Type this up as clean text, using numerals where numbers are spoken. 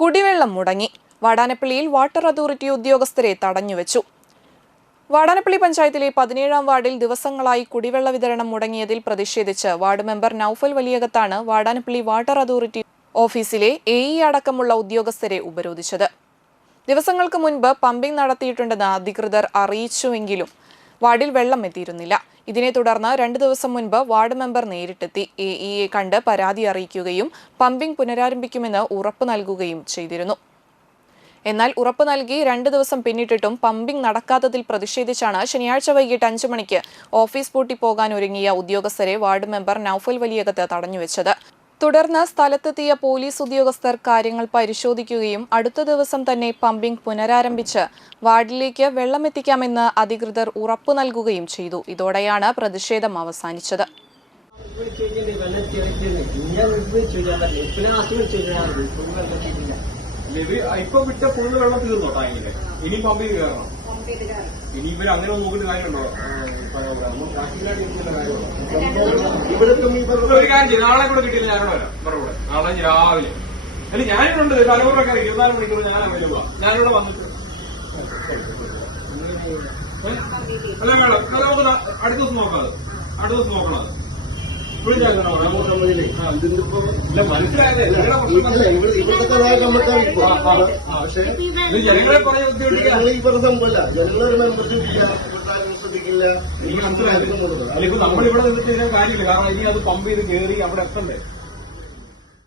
കുടിവെള്ളം മുടങ്ങി. വാടാനപ്പള്ളിയിൽ water authority ഉദ്യോഗസ്ഥരെ തടഞ്ഞുവെച്ചു. വാടാനപ്പള്ളി പഞ്ചായത്തിലെ 17-ാം വാർഡിൽ ദിവസങ്ങളായി കുടിവെള്ള വിതരണം മുടങ്ങിയതിൽ പ്രതിഷേധിച്ച് വാർഡ് മെമ്പർ നൌഫൽ വലിയകത്താണ് വാടാനപ്പള്ളി വാട്ടർ അതോറിറ്റി ഓഫീസിലെ എഇ അടക്കമുള്ള ഉദ്യോഗസ്ഥരെ ഉപരോധിച്ചത്. ദിവസങ്ങൾക്ക് മുൻപ് പമ്പിംഗ് നടത്തിയിട്ടുണ്ടെന്ന് അധികൃതർ അറിയിച്ചുവെങ്കിലും വാർഡിൽ വെള്ളം എത്തിയിരുന്നില്ല. ഇതിനെ തുടർന്ന് 2 ദിവസം മുൻപ് വാർഡ് മെമ്പർ നേരിട്ടെത്തി എഇയെ കണ്ട് പരാതി അറിയിക്കുകയും പമ്പിംഗ് പുനരാരംഭിക്കുമെന്ന് ഉറപ്പ് നൽകുകയും ചെയ്തിരുന്നു. എന്നാൽ ഉറപ്പ് നൽകി 2 ദിവസം പിന്നിട്ടിട്ടും പമ്പിംഗ് നടക്കാത്തതിൽ പ്രതിഷേധിച്ചാണ് ശനിയാഴ്ച വൈകിട്ട് 5 മണിക്ക് ഓഫീസ് പൂട്ടി പോകാൻ ഒരുങ്ങിയ ഉദ്യോഗസ്ഥരെ വാർഡ് മെമ്പർ നൌഫൽ വലിയകത്ത് തടഞ്ഞുവെച്ചത്. തുടർന്ന് സ്ഥലത്തെത്തിയ പോലീസ് ഉദ്യോഗസ്ഥർ കാര്യങ്ങൾ പരിശോധിക്കുകയും അടുത്ത ദിവസം തന്നെ പമ്പിംഗ് പുനരാരംഭിച്ച് വാർഡിലേക്ക് വെള്ളമെത്തിക്കാമെന്ന് അധികൃതർ ഉറപ്പു നൽകുകയും ചെയ്തു. ഇതോടെയാണ് പ്രതിഷേധം അവസാനിച്ചത്. ഇപ്പൊ വിട്ട ഫുള്ള് വെള്ളം തീർന്നോ ടാങ്കില്? ഇനി പമ്പിൽ കയറണം. ഇനി ഇവര് അങ്ങനെ നോക്കിട്ട് കാര്യമുണ്ടോ? ഒരു കാര്യം ചെയ്യും, നാളെ കൂടെ കിട്ടിയില്ല ഞാനിവിടെ വരാം. ഇവിടെ നാളെ രാവിലെ അല്ല ഞാനിവിടെ തലമുറൊക്കെ 24 മണിക്കൂർ ഞാൻ അവൈലബിളാ. ഞാനിവിടെ വന്നിട്ട് അല്ല വേണം. നമുക്ക് അടുത്ത ദിവസം നോക്കാം. അടുത്ത ദിവസം നോക്കണം. ജനങ്ങളെ പറഞ്ഞ നമ്മളിവിടെ നിന്നിട്ട് ഇതിനെ കാര്യമില്ല. കാരണം ഇനി അത് പമ്പ് ചെയ്ത് കയറി അവിടെ എത്തണ്ടേ.